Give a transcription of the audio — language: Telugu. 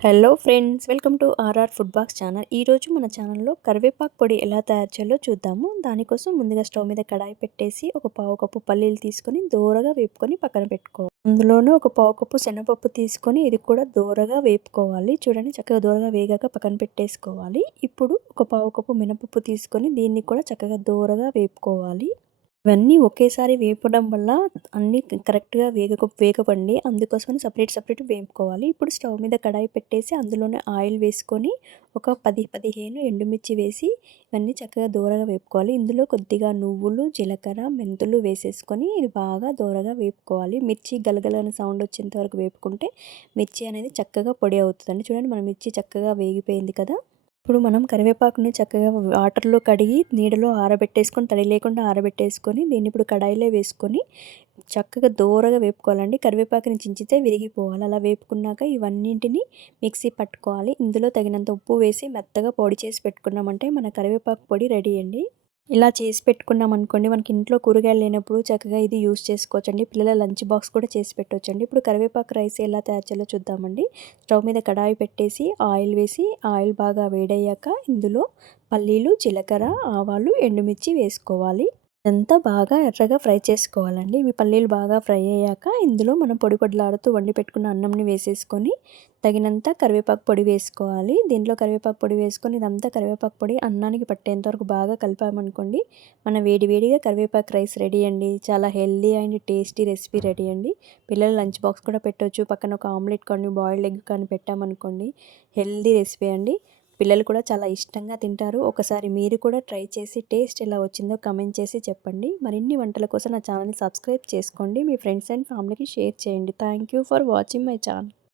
Hello friends, welcome to RR food box channel. ఈరోజు మన ఛానల్లో కరివేపాకు పొడి ఎలా తయారు చేయాలో చూద్దాము. దానికోసం ముందుగా స్టవ్ మీద కడాయి పెట్టేసి ఒక పావు కప్పు పల్లీలు తీసుకొని దోరగా వేపుకొని పక్కన పెట్టుకోవాలి. అందులోనే ఒక పావు కప్పు శనగపప్పు తీసుకొని ఇది కూడా దోరగా వేపుకోవాలి. చూడండి, చక్కగా దోరగా వేగాక పక్కన పెట్టేసుకోవాలి. ఇప్పుడు ఒక పావు కప్పు మినపప్పు తీసుకొని దీన్ని కూడా చక్కగా దోరగా వేపుకోవాలి. ఇవన్నీ ఒకేసారి వేపడం వల్ల అన్నీ కరెక్ట్‌గా వేగవండి. అందుకోసమని సపరేట్ వేపుకోవాలి. ఇప్పుడు స్టవ్ మీద కడాయి పెట్టేసి అందులోనే ఆయిల్ వేసుకొని ఒక 15 ఎండుమిర్చి వేసి ఇవన్నీ చక్కగా దోరగా వేపుకోవాలి. ఇందులో కొద్దిగా నువ్వులు, జీలకర్ర, మెంతులు వేసేసుకొని ఇది బాగా దోరగా వేపుకోవాలి. మిర్చి గలగల అనే సౌండ్ వచ్చేంత వరకు వేపుకుంటే మిర్చి అనేది చక్కగా పొడి అవుతుందండి. చూడండి, మన మిర్చి చక్కగా వేగిపోయింది కదా! ఇప్పుడు మనం కరివేపాకుని చక్కగా వాటర్‌లో కడిగి నీడలో ఆరబెట్టేసుకొని, తడి లేకుండా ఆరబెట్టేసుకొని దీన్ని ఇప్పుడు కడాయిలో వేసుకొని చక్కగా దోరగా వేపుకోవాలండి. కరివేపాకుని చించితే విరిగిపోవాలి. అలా వేపుకున్నాక ఇవన్నింటిని మిక్సీ పట్టుకోవాలి. ఇందులో తగినంత ఉప్పు వేసి మెత్తగా పొడి చేసి పెట్టుకున్నామంటే మన కరివేపాకు పొడి రెడీ అండి. ఇలా చేసి పెట్టుకున్నామనుకోండి, మనకి ఇంట్లో కూరగాయలు లేనప్పుడు చక్కగా ఇది యూజ్ చేసుకోవచ్చండి. పిల్లల లంచ్ బాక్స్ కూడా చేసి పెట్టొచ్చండి. ఇప్పుడు కరివేపాకు రైస్ ఎలా తయారు చేయాలో చూద్దామండి. స్టవ్ మీద కడాయి పెట్టేసి ఆయిల్ వేసి ఆయిల్ బాగా వేడయ్యాక ఇందులో పల్లీలు, జీలకర్ర, ఆవాలు, ఎండుమిర్చి వేసుకోవాలి. ఇదంతా బాగా ఎర్రగా ఫ్రై చేసుకోవాలండి. ఇవి పల్లీలు బాగా ఫ్రై అయ్యాక ఇందులో మనం పొడి పొడిలాడుతూ వండి పెట్టుకున్న అన్నంని వేసేసుకొని తగినంత కరివేపాకు పొడి వేసుకోవాలి. దీంట్లో కరివేపాకు పొడి వేసుకొని ఇదంతా కరివేపాకు పొడి అన్నానికి పట్టేంత వరకు బాగా కలిపామనుకోండి, మన వేడివేడిగా కరివేపాకు రైస్ రెడీ అండి. చాలా healthy and tasty recipe ready అండి. పిల్లలు లంచ్ బాక్స్ కూడా పెట్టొచ్చు. పక్కన ఒక ఆమ్లెట్ కానీ బాయిల్డ్ ఎగ్ కానీ పెట్టామనుకోండి, హెల్దీ రెసిపీ అండి. పిల్లలు కూడా చాలా ఇష్టంగా తింటారు. ఒకసారి మీరు కూడా ట్రై చేసి టేస్ట్ ఎలా వచ్చిందో కామెంట్ చేసి చెప్పండి. మరిన్ని వంటల కోసం నా ఛానల్ని సబ్స్క్రైబ్ చేసుకోండి. మీ ఫ్రెండ్స్ అండ్ ఫ్యామిలీకి షేర్ చేయండి. Thank you for watching my channel.